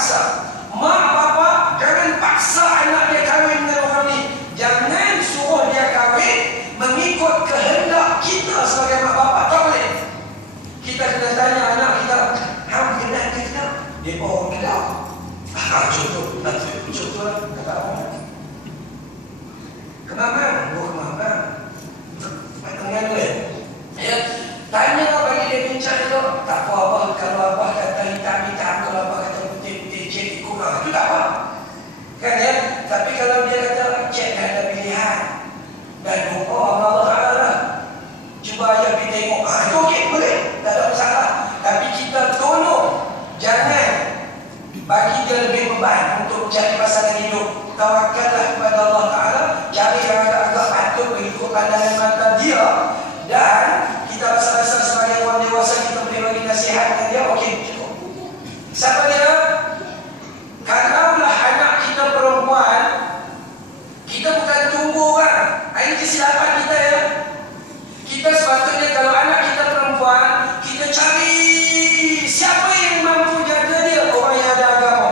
paksa. Mak bapak jangan paksa anak dia kahwin dengan orang ni. Jangan suruh dia kahwin mengikut kehendak kita sebagai mak bapak. Tak boleh. Kita kena tanya anak kita, "Ham kenal ke tak?" Dia orang kenal. Contoh lah kata orang. Kemampuan, kemampuan. Tengah tu ya. Tanya bagi dia bincang tu, tak apa-apa. Kalau apa kata hitam-hitam, kalau apa kata putih-putih, cek ikut lah. Itu tak apa. Kan ya? Tapi kalau dia kata cek dah ada pilihan dan doa Allah Ta'ala, cuba ayah pergi tengok. Itu okey, boleh. Tak ada masalah. Tapi kita tolong. Jangan bagi dia lebih beban untuk cari pasangan hidup. Tawakallah kepada Allah Ta'ala. Cari yang agak-agak patut mengikut pandangan mata dia. Dan kita rasa-rasa sebagai orang dewasa, kita boleh bagi nasihat dengan dia. Okey, cukup. Siapa dia? Kalaulah anak kita perempuan, kita bukan tunggu orang. Ini kesilapan kita ya. Kita sepatutnya kalau anak kita perempuan, kita cari siapa yang mampu jaga dia. Orang yang ada agama.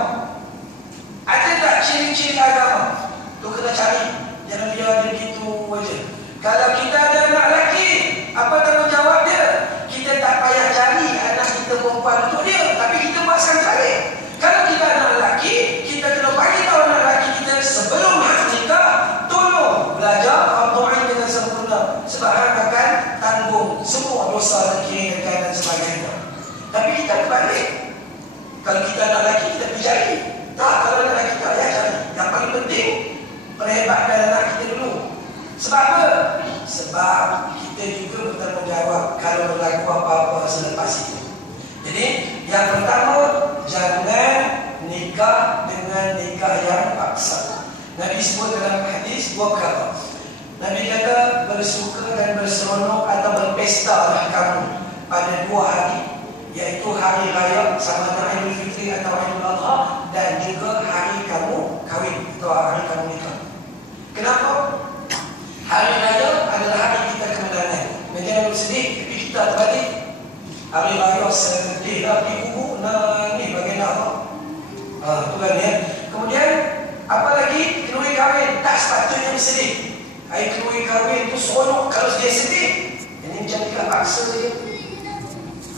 Ada tak ciri-ciri agama? Tu kena cari. Jangan dia ada gitu aja. Kalau kita ada anak lelaki, apa tanggungjawab dia? Kita tak payah cari anak kita perempuan untuk dia, tapi kita buatkan cari. Kalau kita anak lelaki, kita kena bagi tahu anak lelaki kita sebelum hak nikah, tolong belajar fardu ain dengan sempurna. Sebab hak akan tanggung semua dosa dan kiri dan sebagainya. Tapi kita berbalik. Kalau kita anak lelaki, kita pergi cari. Tak, kalau anak lelaki tak payah cari. Yang paling penting, perhebatkan anak kita dulu. Sebab apa? Sebab kita juga bertanggungjawab kalau berlaku apa-apa selepas itu. Jadi, yang pertama, jangan nikah dengan nikah yang paksa. Nabi sebut dalam hadis dua perkara. Nabi kata bersuka dan berseronok atau berpesta lah kamu pada dua hari, iaitu hari raya sama ada Aidil Fitri atau Aidil Adha, dan juga hari kamu kahwin atau hari kamu nikah. Kenapa? Hari raya adalah hari kita kemenangan. Jangan bersedih, tapi kita terbalik. Hari raya sedih dah pergi kubur. Nah, ni bagian apa? Itu kan ya. Kemudian apa lagi? Kenduri kahwin. Tak sepatutnya bersedih. Hari kenduri kahwin itu seronok. Kalau dia sedih, ini macam dia paksa saja.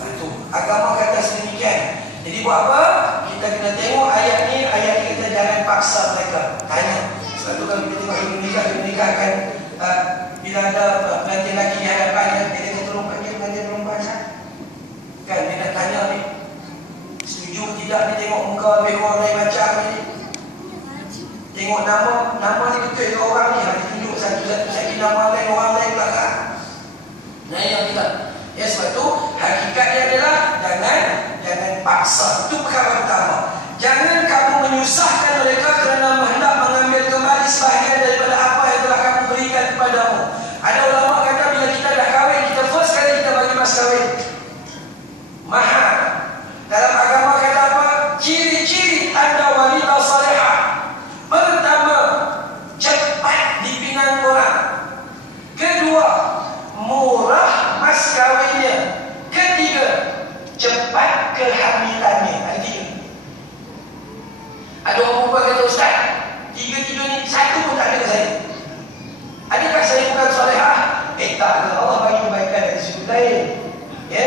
Itu agama kata sedemikian. Jadi buat apa? Kita kena tengok ayat ni kita jangan paksa mereka. Tanya. Sebab tu kalau kita tengok Indonesia akan bila ada pengantin lelaki di hadapannya, dia kata tolong panggil pengantin perempuan kan, dia nak tanya ni setuju tidak, dia tengok muka lebih kurang lain macam ni, tengok nama ni betul ke orang ni, dia tunjuk satu-satu sekali nama lain, orang lain belakang. Nah yang kita ya, sebab tu hakikatnya adalah jangan paksa. Itu perkara pertama. Jangan kamu menyusahkan mereka kerana hendak mengambil kembali sebahagian daripada apa yang telah kamu berikan kepadamu. Ada ulama kata bila kita dah kahwin, kita first kali kita bagi mas kahwin mahar. Dalam agama kata apa? Ciri-ciri tanda wanita salihah. Pertama, cepat dipinang orang. Kedua, murah mas kahwinnya. Ketiga, cepat kehamilannya. Ada tiga. Ada orang perempuan kata, Ustaz, tiga-tiga ni satu pun tak ada saya. Adakah saya bukan salihah? Tak, Allah bagi kebaikan dari sudut lain. Ya?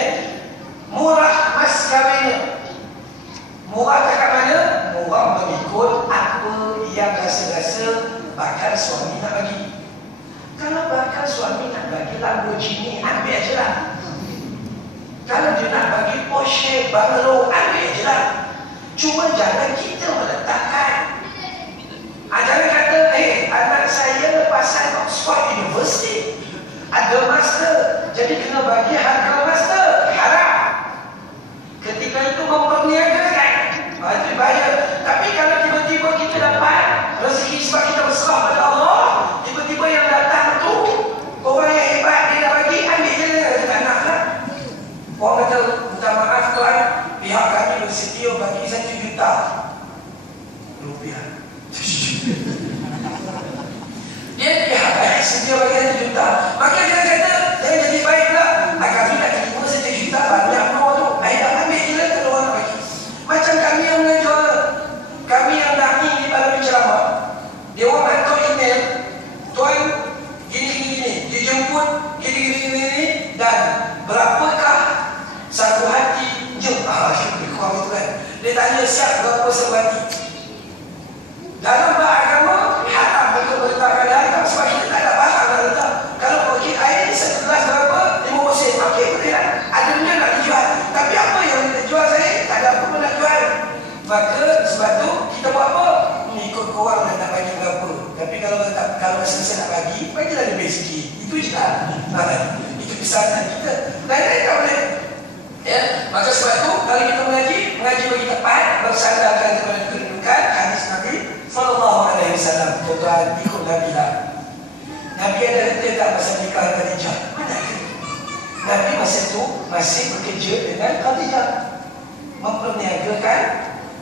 Murah mas kahwinnya. Murah cakap mana? Murah mengikut apa yang rasa-rasa bakal suami nak bagi. Kalau bakal suami nak bagi Lamborghini, ambil je lah. Kalau dia nak bagi Porsche, bungalow, ambil je lah. Cuma jangan kita meletakkan. Jangan kata, anak saya lepasan Oxford University, ada master, jadi kena bagi harga master. Haram. Ketika itu memperniagakan, itu bayar. Tapi kalau tiba-tiba kita dapat rezeki sebab kita berserah pada Allah, tiba-tiba yang datang tu orang yang hebat, dia dah bagi, ambil je lah. Dia tak nak lah. Orang kata, minta maaf tuan, pihak kami bersedia bagi 1 juta rupiah. Dia pihak sedia bagi 1 juta. Maka dia kata, saya jadi baiklah. Kami nak terima 1 juta banyak tu. Baiklah, ambil je lah kalau orang nak bagi. Macam kami yang menjual tukang itu kan. Dia tanya siap berapa sebati. Dalam beragama haram untuk meletakkan harga sebab kita tak ada barang nak letak. Kalau pergi air ni satu gelas berapa? 50 sen. Okey, boleh lah. Adanya nak dijual. Tapi apa yang kita jual saya? Tak ada apa pun nak jual. Maka sebab tu kita buat apa? Ikut korang nak bagi berapa. Tapi kalau selesai nak bagi, bagilah lebih sikit. Itu je lah. Itu pesanan kita. Lain-lain tak boleh. Ya, maka sebab tu kalau kita mengaji bagi tepat, bersandarkan kepada kedudukan hadis Nabi sallallahu alaihi wasallam. Tuan ikut Nabi lah. Nabi ada kata tak pasal nikah Khadijah? Mana ada? Nabi masa tu masih bekerja dengan Khadijah, memperniagakan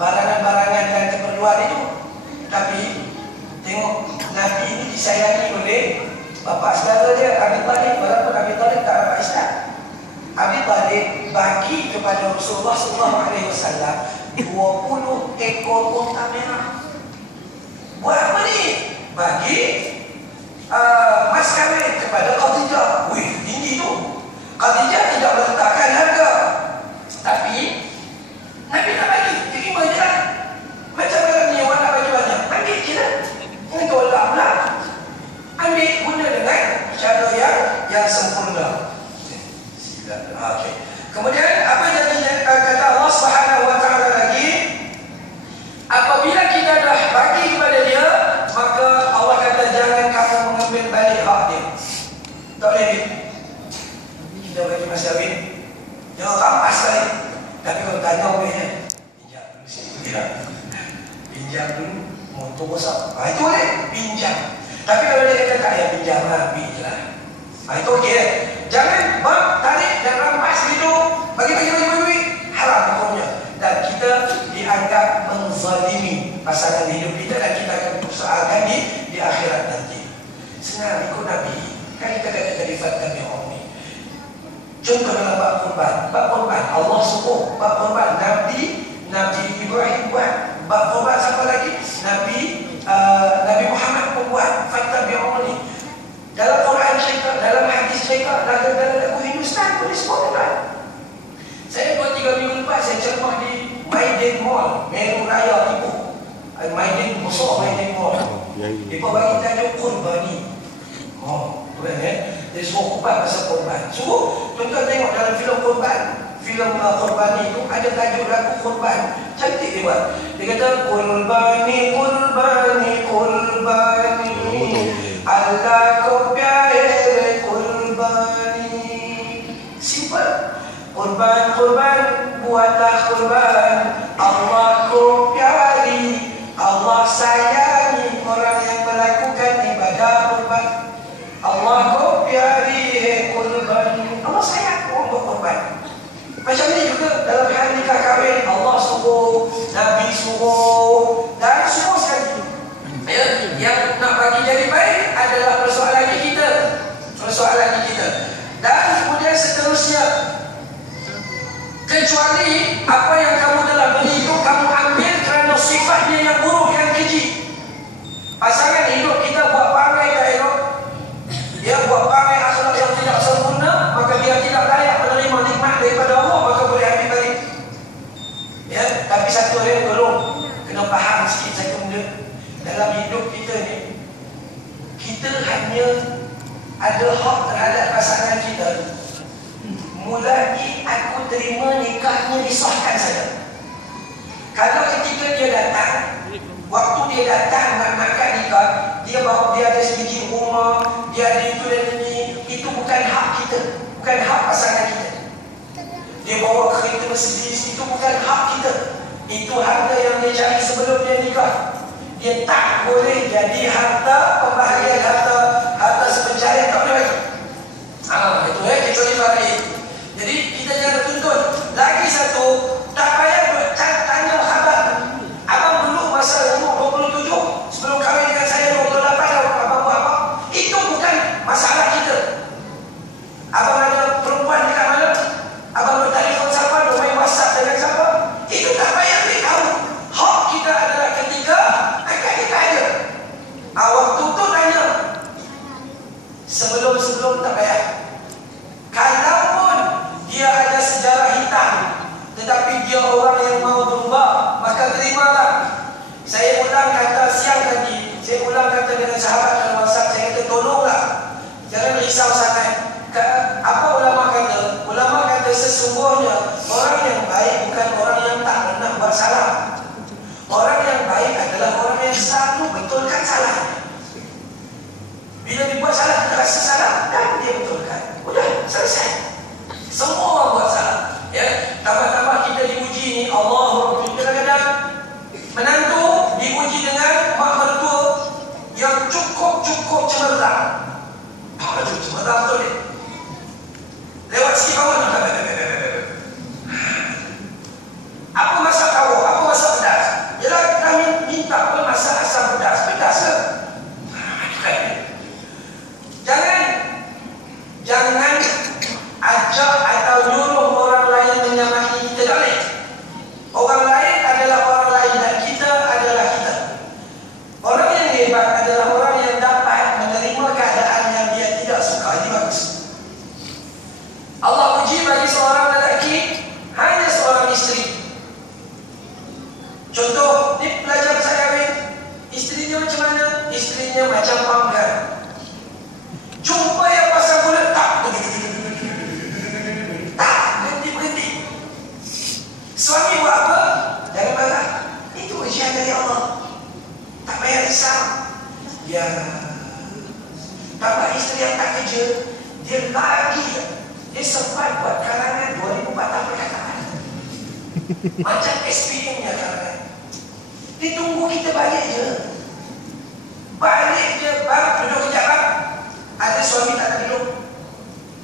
barangan-barangan dan keperluan itu. Tapi tengok Nabi ini disayangi oleh bapa saudara dia Abi Talib. Walaupun Abi Talib tak dapat Islam, Abi Talib bagi kepada Rasulullah SAW 20 ekor unta merah. Buat apa ni? Bagi mas kawin kepada Khadijah. Wih, tinggi tu. Khadijah tidak meletakkan harga, tapi Nabi tak bagi, terima je lah. Macam mana ni orang nak bagi banyak? Ambil je lah. Ini tolak pula. Ambil, guna dengan cara yang sempurna. Okay. Kemudian apa yang kata Allah Subhanahu Wa Taala lagi? Apabila kita dah bagi kepada dia, maka Allah kata jangan kamu mengambil balik hak dia. Tak boleh ambil. Kita bagi mas kahwin, jangan rampas balik. Tapi kalau tanya boleh, pinjam dulu sikit. Pinjam dulu, motor rosak. Itu boleh, pinjam. Tapi kalau dia kata tak payah pinjam, ambil je lah. Itu okey. Jangan tarik dan rampas gitu. Bagi haram hukumnya. Dan kita dianggap menzalimi pasangan hidup kita, dan kita akan persoalkan di akhirat nanti. Senang ikut Nabi. Kan kita kata difatkan yang ummi. Contoh dalam bab kurban. Bab kurban Allah suruh. Bab kurban Nabi Ibrahim buat. Bab kurban siapa lagi? Nabi Muhammad pun buat. Fattabi'uni. Dalam Quran cerita, dalam hadis cerita, dalam lagu Hindustan boleh sebut kan? Saya 2-3 minggu lepas saya ceramah di Maiden Mall, Meru Raya Ipoh. Maiden besar, Maiden Mall. Ipoh bagi tajuk Qurbani. Boleh kan? Dia suruh kubat pasal korban. Suruh tuan-tuan tengok dalam filem korban, filem Qurbani itu ada tajuk lagu korban. Cantik dia buat. Dia kata Qurbani, Qurbani, Qurbani, Allah ko pyare Qurbani. Simple. Kurban, kurban, buatlah kurban. Allah ko pyari, Allah sayangi orang yang melakukan ibadah kurban. Allah ko pyari Qurbani. Allah sayang orang buat kurban. Macam ni juga dalam hal nikah kahwin, Allah suruh, Nabi suruh, dan semua sekali. Ya, yang nak bagi jadi baik adalah persoalan kita. Persoalan kita. Dan kemudian seterusnya, kecuali apa yang kamu telah beli itu kamu ambil kerana sifatnya yang buruk, yang keji. Pasangan hidup kita buat perangai tak elok, dia buat perangai akhlak yang tidak sempurna, maka dia tidak layak menerima nikmat daripada Allah, maka boleh ambil balik. Ya, tapi satu yang tolong kena faham sikit satu benda. Dalam hidup kita ni, kita hanya ada hak terhadap pasangan kita. Mulai aku terima nikahnya disahkan saja. Kalau ketika dia datang, waktu dia datang nak makan nikah, dia bawa, dia ada sedikit rumah, dia ada itu dan ini, itu bukan hak kita, bukan hak pasangan kita. Dia bawa kereta Mercedes, itu bukan hak kita. Itu harta yang dia cari sebelum dia nikah. Dia tak boleh jadi harta pembahagian, harta sepencarian, tak boleh bagi. Itu kecuali faraid. Jadi kita jangan tuntut. Lagi satu, tak payah tanya khabar. Abang dulu masa umur 27, sebelum kahwin dengan saya 28, abang buat apa? Itu bukan masalah kita. Abang ada perempuan dekat mana? Abang bertelefon siapa? Bermain WhatsApp dengan siapa? Itu tak payah beritahu. Hak kita adalah ketika akad kita ada. Waktu tu tanya. Sebelum tak payah. Kalaupun dia betul ni. Lewat sikit bawah ni. Apa masak kau? Apa masak pedas? Yalah kita minta pun masak asam pedas. Pedas ke? Jangan ajak atau nyuruh orang lain menyamai kita, tak boleh. Orang lain adalah orang lain dan kita adalah kita. Orang yang hebat adalah orang yang dapat menerima keadaan yang dia tidak suka. Ini bagus. Allah uji bagi seorang lelaki hanya seorang isteri. Contoh, ni pelajar besar kahwin. Isterinya macam mana? Isterinya macam panggang. Jumpa yang pasang bulat, tak berhenti. Suami buat apa? Jangan marah. Itu ujian dari Allah. Tak payah risau. Ya. Tambah isteri yang tak kerja, dia lagi. Dia sempat buat karangan 2,400 perkataan. Macam SPM-nya karangan. Dia tunggu kita balik je. Balik je, bang, duduk kejap bang. Ada suami tak nak duduk.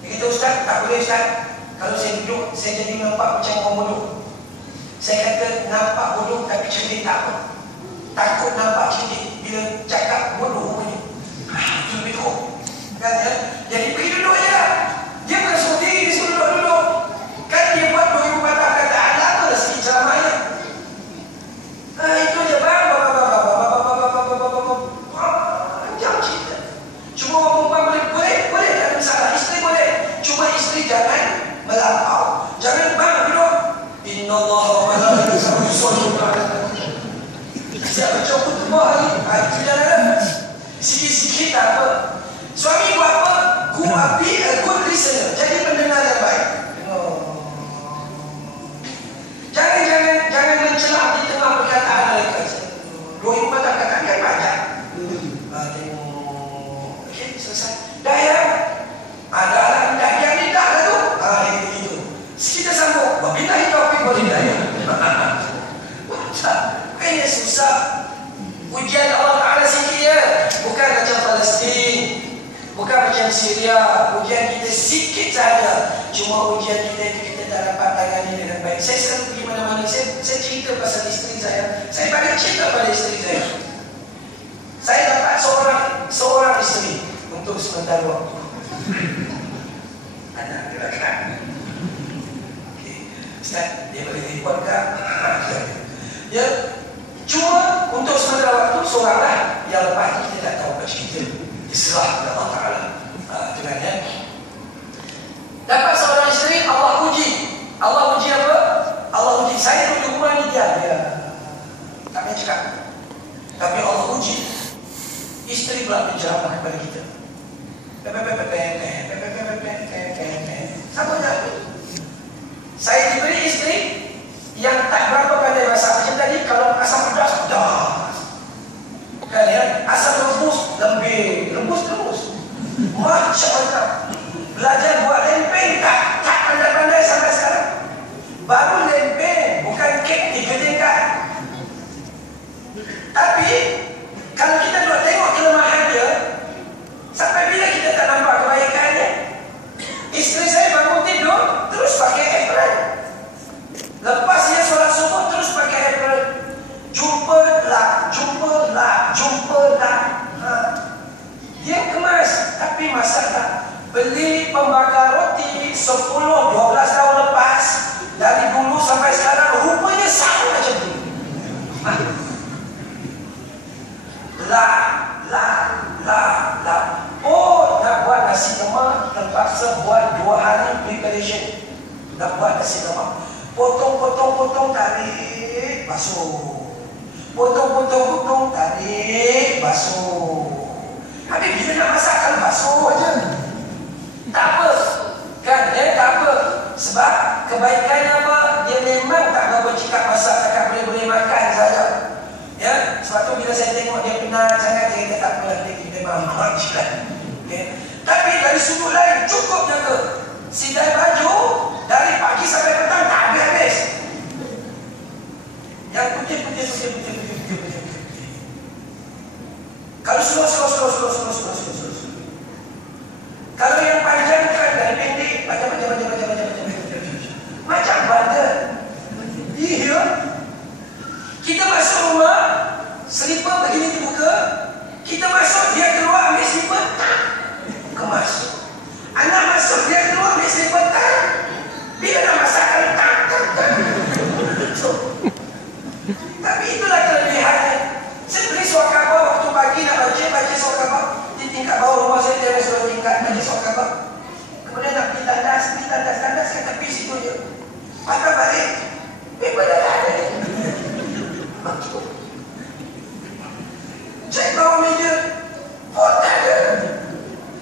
Dia kata, Ustaz, tak boleh Ustaz. Kalau saya duduk, saya jadi nampak macam orang bodoh. Saya kata, nampak bodoh tapi cerdik tak apa. Takut nampak cerdik bila cakap bodoh rupanya. Itu lebih teruk. Kan ya? Jadi pergi duduk je lah. Dia bukan suruh diri, dia suruh duduk-duduk. Kan dia buat 2,000 perkataan. Lama dah sikit ceramahnya. Itu je bang. Jauh cerita. Cuma orang perempuan boleh tak ada masalah. Isteri boleh. Cuma isteri jangan melampau. Jangan bang duduk. Innallaha wa malaikatahu yusholluna 'alan nabi. Siap baca khutbah ni. Itu jangan. Sikit-sikit tak apa. Suami buat apa? Be a good listener. Jadi pendengar yang baik. Jangan mencelah di tengah perkataan mereka. 2,000 perkataan kan banyak. Tengok. Okey, selesai. Dah ya? Dah diam ni dah lah tu. Dia begitu. Kita sambung. Wabillahi taufiq wal hidayah. Ini susah. Ujian Allah Ta'ala sikit ya. Bukan macam Palestin, bukan macam Syria. Ujian kita sikit saja. Cuma ujian kita itu kita tak dapat tangani dengan baik. Saya selalu pergi mana-mana, saya cerita pasal isteri saya. Saya banyak cerita pada isteri saya. Saya dapat seorang isteri untuk sementara waktu. Anak dia kan. Okey. Ustaz, dia boleh report ke? Ya. Cuma untuk sementara waktu seoranglah. Yang lepas itu kita tak tahu macam kita. Diserah kepada Allah Ta'ala. Itu kan ya. Dapat seorang isteri, Allah uji. Allah uji apa? Allah uji. Saya duduk rumah ni dia. Tak payah cakap. Tapi Allah uji. Isteri pula menceramah kepada kita. Sama tak? Saya diberi isteri yang tak berapa pandai masak. Macam tadi, kalau asam pedas, kan ya? Asam rebus, rebus. Macam mana? Belajar buat lempeng tak pandai-pandai sampai sekarang. Baru lempeng, bukan kek 3 tingkat. Tapi kalau kita nak tengok kelemahan dia, sampai bila kita tak nampak kebaikannya? Isteri saya bangun tidur terus pakai apron. Lepas dia solat subuh terus pakai apron. Jumpa lah. Dia kemas, tapi masak tak. Beli pembakar roti 10-12 tahun lepas, dari dulu sampai sekarang rupanya sama macam tu. Oh, nak buat nasi lemak, terpaksa buat 2 hari preparation. Nak buat nasi lemak, potong, tarik, basuh. Potong, tarik, basuh. Habis bila nak masak, kalau basuh aja. Tak apa. Kan, tak apa. Sebab kebaikannya apa? Dia memang tak berapa cakap masak, tak boleh makan saja. Ya, sebab tu bila saya tengok dia penat sangat, saya kata tak apalah, dia memang je lah. Okay. Tapi dari sudut lain, cukup jaga. Sidai baju, dari pagi sampai petang tak habis-habis. Yang putih. Kalau slow. Kalau yang masuk, dia keluar, dia selipetan. Bila nak masakan, tak. Tapi itulah kelebihannya. Saya beli surat khabar waktu pagi nak baca surat khabar. Di tingkat bawah rumah saya, dia ada surat tingkat baca surat khabar. Kemudian nak pergi tandas ke tepi situ je. Patah balik, paper dah ada. Cek bawah meja, oh tak ada.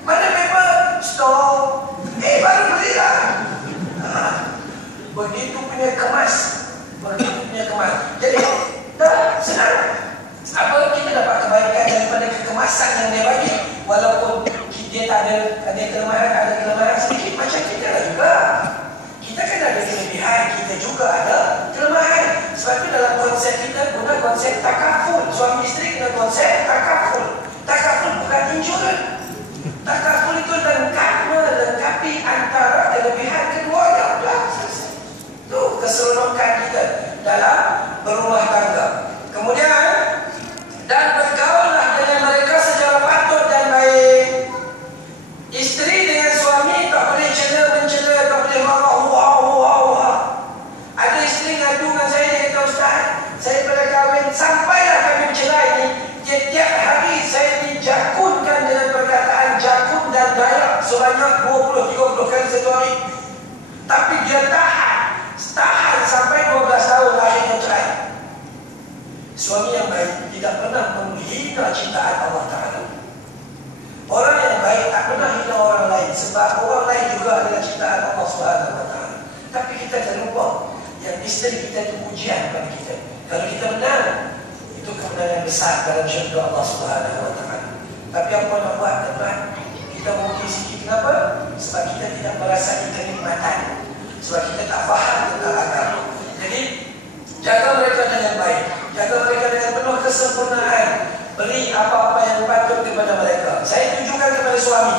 Mana paper? Stop. Baru belilah. Begitu punya kemas. Jadi dah senang. Apa kita dapat kebaikan daripada kekemasan yang dia bagi, walaupun dia tak ada kelemahan sedikit macam kita lah juga. Kita kan ada kelebihan, kita juga ada kelemahan. Sebab itu dalam konsep kita guna konsep takaful. Suami isteri guna konsep takaful. Takaful bukan insurans. Takaful itu melengkapi antara kelebihan keduanya. Itu keseronokan kita dalam berumah tangga. Kemudian, dan bergaullah dengan mereka secara patut dan baik. Isteri dengan suami tak boleh mencela, tak boleh marah. Ada isteri ngadu dengan saya, dia kata, Ustaz, saya pernah kahwin, sampailah kami bercerai ni, tiap-tiap hari saya dijakunkan dengan perkataan jakun dan dayak sebanyak 20-30 kali satu hari. Tapi dia tahan sampai 12 tahun akhirnya cerai. Suami yang baik tidak pernah menghina ciptaan Allah Ta'ala. Orang yang baik tak pernah hina orang lain, sebab orang lain juga adalah ciptaan Allah Subhanahu Wa Ta'ala. Tapi kita terlupa yang isteri kita itu ujian kepada kita. Kalau kita menang, itu kemenangan besar dalam syurga Allah Subhanahu Wa Ta'ala. Tapi apa nak buat, teman? Kita mungkin sikit. Kenapa? Sebab kita tidak merasai kenikmatan. Sebab kita tak faham tentang agama. Jadi, jaga mereka dengan baik. Jaga mereka dengan penuh kesempurnaan. Beri apa-apa yang patut kepada mereka. Saya tunjukkan kepada suami.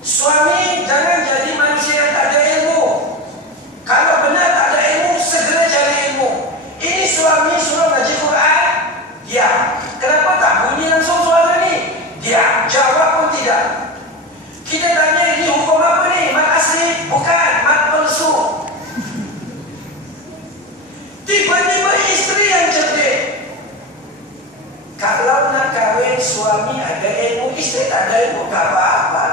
Suami jangan jadi manusia yang tak ada ilmu. Kalau benar tak ada ilmu, segera cari ilmu. Ini suami suruh ngaji Quran, diam. Kenapa tak bunyi langsung suara ni? Diam. Jawab pun tidak. Kita tanya, ini hukum apa ni? Mat asli? Bukan. Mat palsu. Tiba-tiba isteri yang cerdik. Kalau nak kahwin, suami ada ilmu, isteri tak ada ilmu, tak apa-apa.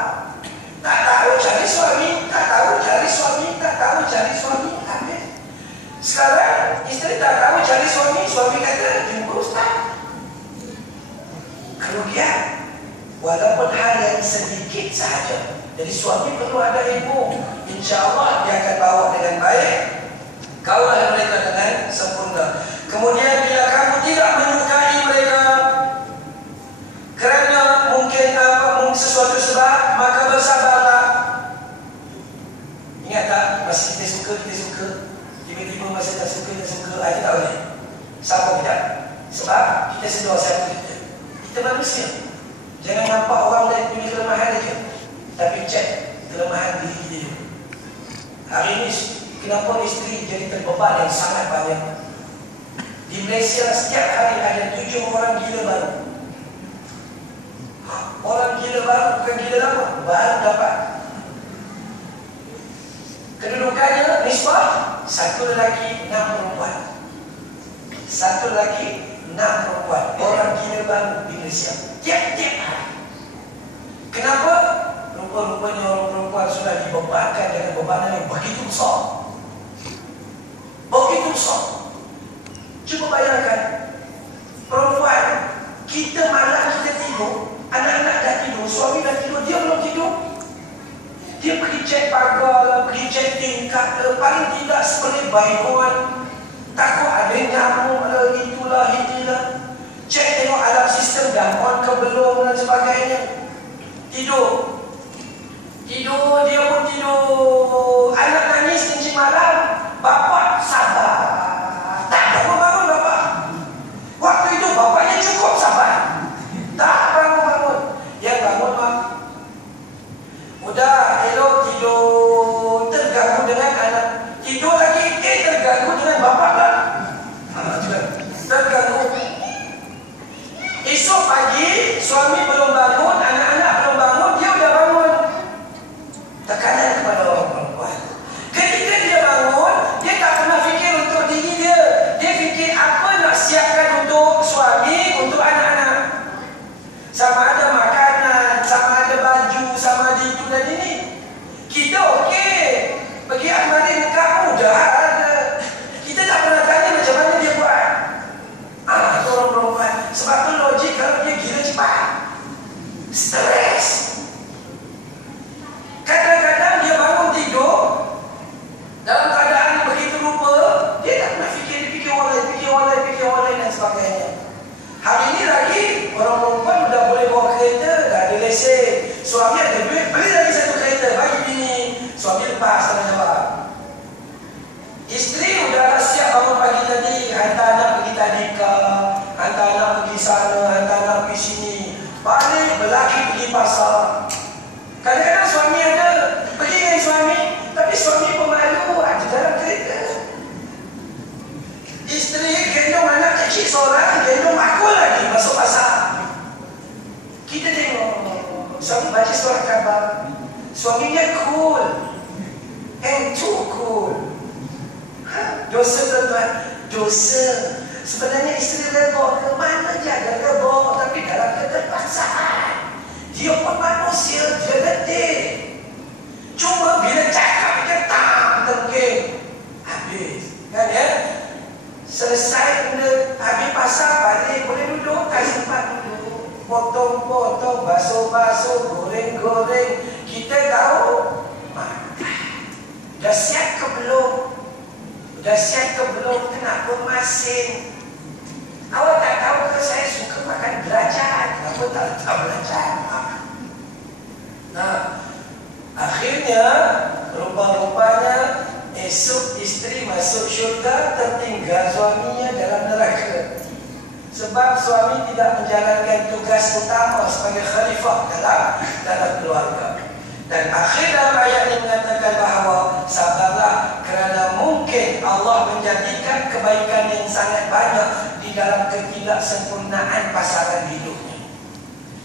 Tak tahu cari suami, tak tahu cari suami, tak tahu cari suami. Habis. Sekarang isteri tak tahu cari suami, suami kata jumpa Ustaz. Kerugian. Walaupun hal yang sedikit sahaja. Jadi suami perlu ada ilmu. InsyaAllah dia akan bawa dengan baik. Kaulah mereka dengan sempurna. Kemudian bila kamu tidak menyukai mereka kerana mungkin sesuatu sebab, maka bersabarlah. Ingat tak? Masa kita suka, tiba-tiba masa tak suka, kita tak boleh. Siapa tidak? Sebab kita sedar siapa kita. Kita manusia. Jangan nampak orang lain punya kelemahan saja, tapi cek kelemahan diri kita juga. Hari ini kenapa isteri jadi terbeban yang sangat banyak? Di Malaysia setiap hari ada 7 orang gila baru. Orang gila baru, bukan gila lama, baru dapat. Kedudukannya nisbah 1 lelaki 6 perempuan. 1 lelaki 6 perempuan. Orang gila baru di Malaysia tiap-tiap hari. Kenapa? Rupa-rupanya orang perempuan sudah dibebankan dengan bebanan yang begitu besar. Begitu besar. Cuba bayangkan, perempuan, kita malam kita tidur, anak-anak dah tidur, suami dah tidur, dia belum tidur. Dia pergi cek pagar lah, pergi cek tingkat lah, paling tidak seperti bayuan. Takut ada nyamuk lah, itulah. Cek tengok alam sistem dah on ke belum dan sebagainya. Tidur, dia pun tidur. Anak nangis kencing malam, bapak sabar. Tak bangun bapak. Waktu itu bapaknya cukup sabar. Tak bangun. Yang bangun mak. Udah elok tidur, terganggu dengan anak. Tidur lagi, terganggu dengan bapak lah. Terganggu. Esok pagi suami belum bangun, anak-anak belum bangun, dia udah bangun. pergi sana, hantar anak pergi sini, balik berlaki pergi pasar. Kadang-kadang suami ada pergi dengan suami, tapi suami pemalu ada dalam kereta. Isteri gendong anak kecil seorang, gendong aku lagi masuk pasar. Kita tengok suami baca surat khabar, suaminya cool and too cool. Dosa tuan-tuan, dosa. Sebenarnya isteri reba ke mana je ada reba, tapi dalam keterpaksaan. Dia pun manusia, dia letih. Cuma bila cakap dia tak terkeng, habis. Kan ya? Selesai benda, habis pasar balik, boleh duduk, tak sempat duduk. Potong-potong, basuh-basuh, goreng-goreng. Kita tahu, dah siap ke belum? Dah siap ke belum? Kenapa masin? Awak tak tahu ke saya suka makan belacan? Kenapa tak letak belacan? Nah, akhirnya rupa-rupanya esok isteri masuk syurga, tertinggal suaminya dalam neraka. Sebab suami tidak menjalankan tugas utama sebagai khalifah dalam keluarga. Dan akhir dalam ayat ini mengatakan bahawa sabarlah kerana mungkin Allah menjadikan kebaikan yang sangat banyak di dalam ketidaksempurnaan pasangan hidupnya.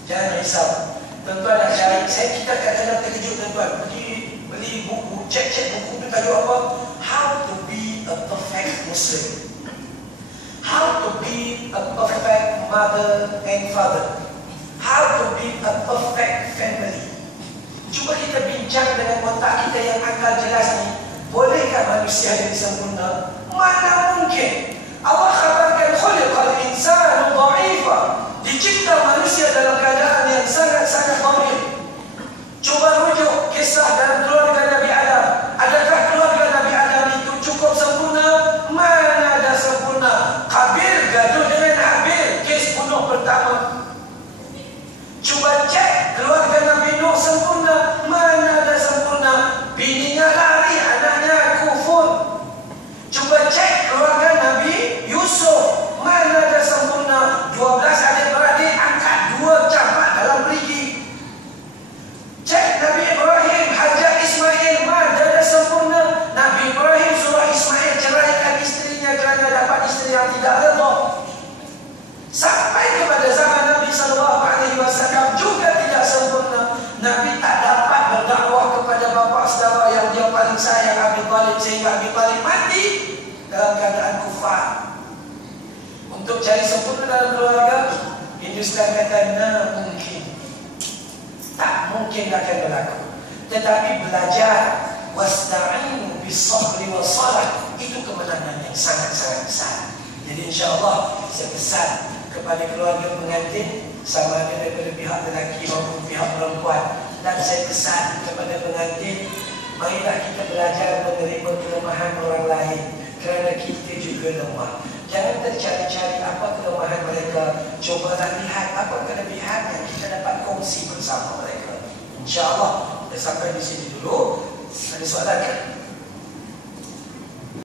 Jangan risau. Tuan-tuan nak cari, kita kadang-kadang terkejut tuan-tuan. Pergi beli buku, cek buku itu tajuk apa? How to be a perfect Muslim. How to be a perfect mother and father. How to be a perfect family. Cuba kita bincang dengan otak kita yang akal jelas ni. Bolehkah manusia jadi sempurna? Mana mungkin? Allah khabarkan khuliqal insanu dha'ifa. Dicipta manusia dalam keadaan yang sangat-sangat dhaif. Coba rujuk kisah dalam keluarga Nabi Adam. Adakah keluarga Nabi Adam itu cukup sempurna? Mana ada sempurna? Qabil gaduh dengan Habil, kes bunuh pertama. Cuba cek keluarga Nabi Nuh sempurna? Mana ada sempurna? Bininya lari, anaknya kufur. Coba cek keluarga Nabi Yusuf, mana ada sempurna? 12 adik-beradik angkat 2 campak dalam perigi. Cek Nabi Ibrahim, Hajar Ismail, mana ada sempurna? Nabi Ibrahim suruh Ismail ceraikan istrinya kerana dapat isteri yang tidak redha. Sampai kepada zaman Nabi SAW juga tidak sempurna. Nabi tak dapat berdakwah kepada bapa saudara yang dia paling sayang, Abi Talib, sehingga Abi Talib mati dalam keadaan kufar. Untuk cari sempurna dalam keluarga, Hindustan kata nah mungkin, tak mungkin akan berlaku. Tetapi belajar wasta'inu bis-sabri was-salah, itu kemenangan yang sangat-sangat besar. Jadi insya-Allah saya pesan kepada keluarga pengantin, sama ada daripada pihak lelaki maupun pihak perempuan, dan saya pesan kepada pengantin, marilah kita belajar menerima kelemahan orang lain kerana kita juga lemah. Jangan tercari-cari apa kelemahan mereka, cobalah lihat apa kelebihan yang kita dapat kongsi bersama mereka. InsyaAllah kita sampai di sini dulu. Ada soalan kan?